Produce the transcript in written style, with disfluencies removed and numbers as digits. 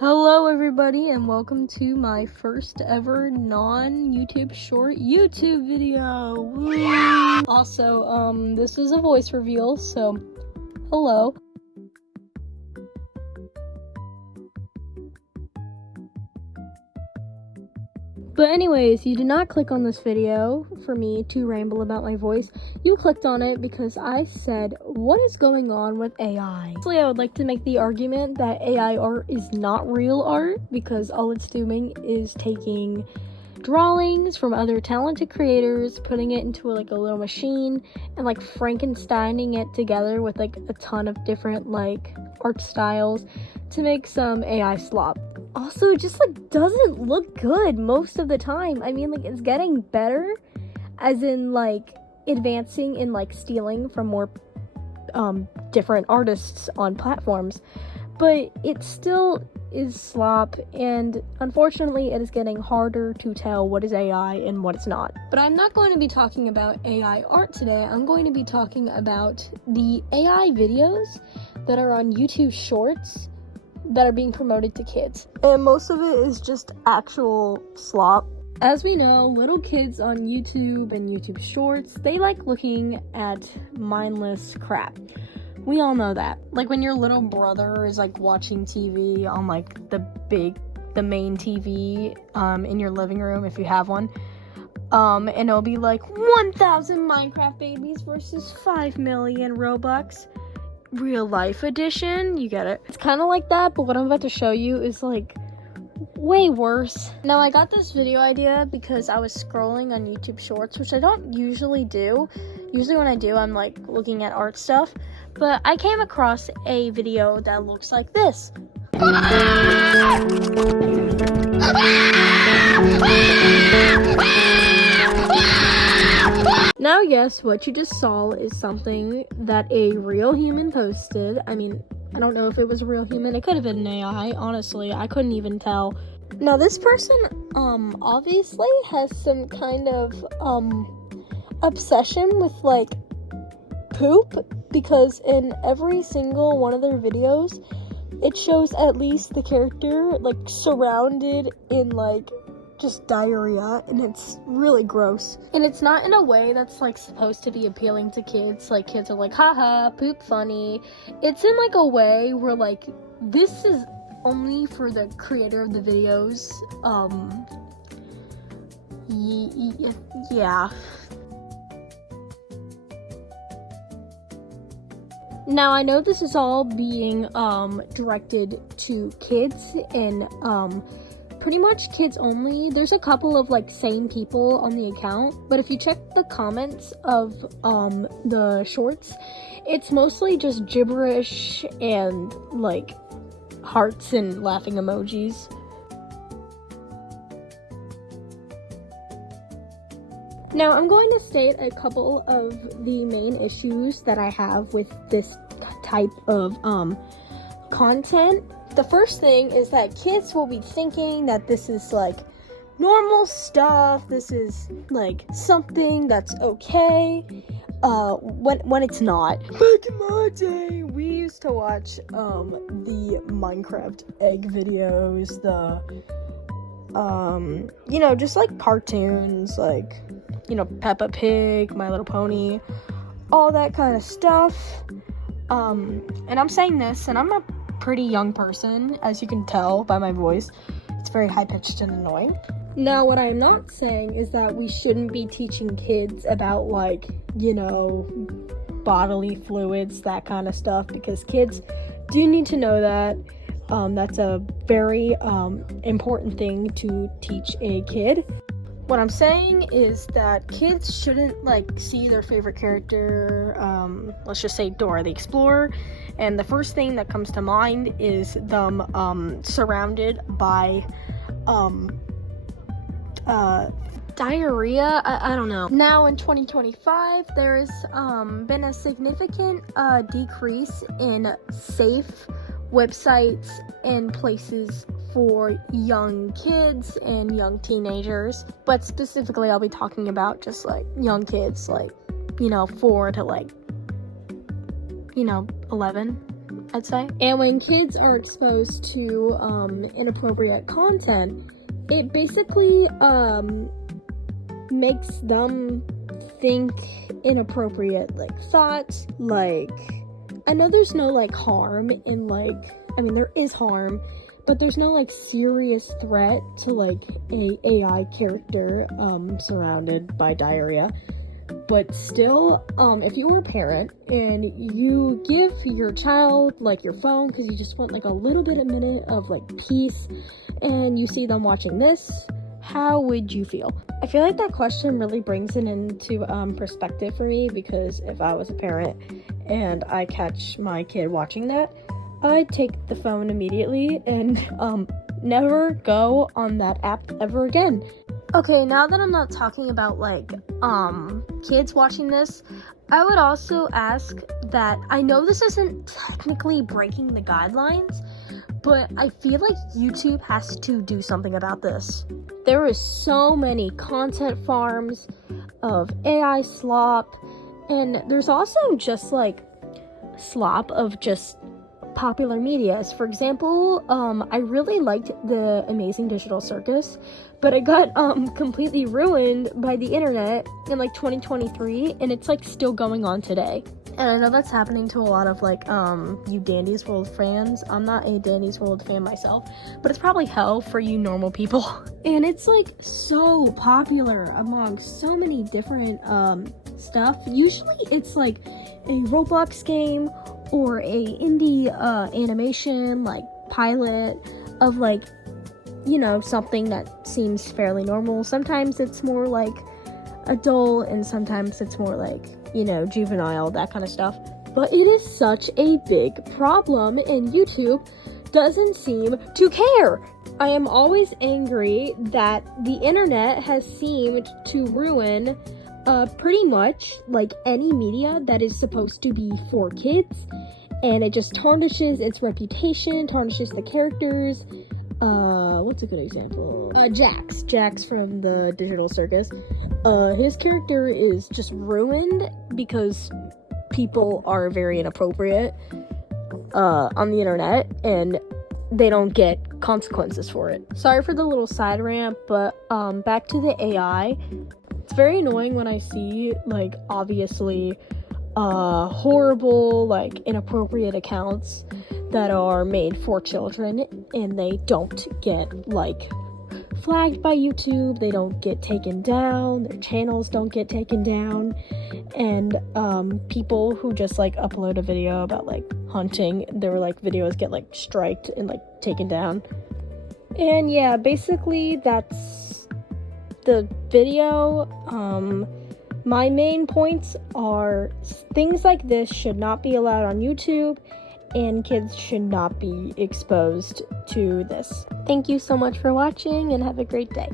Hello everybody and welcome to my first ever non-YouTube short YouTube video. Woo! Also, this is a voice reveal, so hello. But anyways, you did not click on this video for me to ramble about my voice. You clicked on it because I said, what is going on with AI? Actually, I would like to make the argument that AI art is not real art because all it's doing is taking drawings from other talented creators, putting it into a little machine and Frankensteining it together with a ton of different art styles to make some AI slop. Also, it just doesn't look good most of the time. I mean, it's getting better, as in advancing in stealing from more different artists on platforms, but it still is slop, and unfortunately it is getting harder to tell what is AI and what it's not. But I'm not going to be talking about AI art today. I'm going to be talking about the AI videos that are on YouTube Shorts that are being promoted to kids, and most of it is just actual slop. As we know, little kids on YouTube and YouTube Shorts, they like looking at mindless crap. We all know that. When your little brother is watching TV on the main TV in your living room, if you have one, and it'll be 1,000 Minecraft babies versus 5 million Robux. Real life edition, you get it. It's kind of like that, but what I'm about to show you is way worse. Now, I got this video idea because I was scrolling on YouTube Shorts, which I don't usually do. Usually when I do, I'm looking at art stuff, but I came across a video that looks like this. Now, yes, what you just saw is something that a real human posted. I mean, I don't know if it was a real human. It could have been an AI, honestly. I couldn't even tell. Now, this person, obviously has some kind of, obsession with, poop, because in every single one of their videos, it shows at least the character, surrounded in, just diarrhea, and it's really gross. And it's not in a way that's supposed to be appealing to kids. Kids are haha, poop funny. It's in a way where this is only for the creator of the videos. Yeah. Now, I know this is all being directed to kids and pretty much kids only. There's a couple of sane people on the account, but if you check the comments of the shorts, it's mostly just gibberish and hearts and laughing emojis. Now, I'm going to state a couple of the main issues that I have with this type of content. The first thing is that kids will be thinking that this is normal stuff, this is something that's okay, when it's not. Back in my day, we used to watch the Minecraft egg videos, the just cartoons, Peppa Pig, My Little Pony, all that kind of stuff. And I'm saying this, and I'm a pretty young person, as you can tell by my voice. It's very high-pitched and annoying. Now, what I'm not saying is that we shouldn't be teaching kids about bodily fluids, that kind of stuff, because kids do need to know that. That's a very important thing to teach a kid. What I'm saying is that kids shouldn't see their favorite character, let's just say Dora the Explorer, and the first thing that comes to mind is them surrounded by diarrhea. I don't know. Now in 2025, there's been a significant decrease in safe websites and places for young kids and young teenagers, but specifically I'll be talking about just young kids 4 to 11. I'd say. And when kids are exposed to inappropriate content, it basically makes them think inappropriate like thoughts. Like, I know there's no like harm in like, I mean there is harm, but there's no like serious threat to like a AI character surrounded by diarrhea. But still, if you were a parent and you give your child like your phone because you just want like a little bit a minute of like peace, and you see them watching this, how would you feel? I feel like that question really brings it into perspective for me, because if I was a parent and I catch my kid watching that, I'd take the phone immediately and never go on that app ever again. Okay, now that I'm not talking about like kids watching this, I would also ask that, I know this isn't technically breaking the guidelines, but I feel like YouTube has to do something about this. There is so many content farms of AI slop, and there's also just like slop of just popular medias. For example, I really liked the Amazing Digital Circus, but it got completely ruined by the internet in like 2023, and it's like still going on today. And I know that's happening to a lot of like you Dandy's World fans. I'm not a Dandy's World fan myself, but it's probably hell for you normal people. And it's like so popular among so many different stuff. Usually it's like a Roblox game or a indie animation like pilot of like, you know, something that seems fairly normal. Sometimes it's more like adult, and sometimes it's more like, you know, juvenile, that kind of stuff. But it is such a big problem, and YouTube doesn't seem to care. I am always angry that the internet has seemed to ruin pretty much like any media that is supposed to be for kids, and it just tarnishes its reputation, tarnishes the characters. What's a good example? Jax from the Digital Circus. His character is just ruined because people are very inappropriate on the internet, and they don't get consequences for it. Sorry for the little side rant, but back to the AI. It's very annoying when I see like obviously horrible, like inappropriate accounts that are made for children, and they don't get like flagged by YouTube, they don't get taken down, their channels don't get taken down, and people who just like upload a video about like hunting, their like videos get like striked and like taken down. And yeah, basically that's the video. My main points are things like this should not be allowed on YouTube, and kids should not be exposed to this. Thank you so much for watching, and have a great day.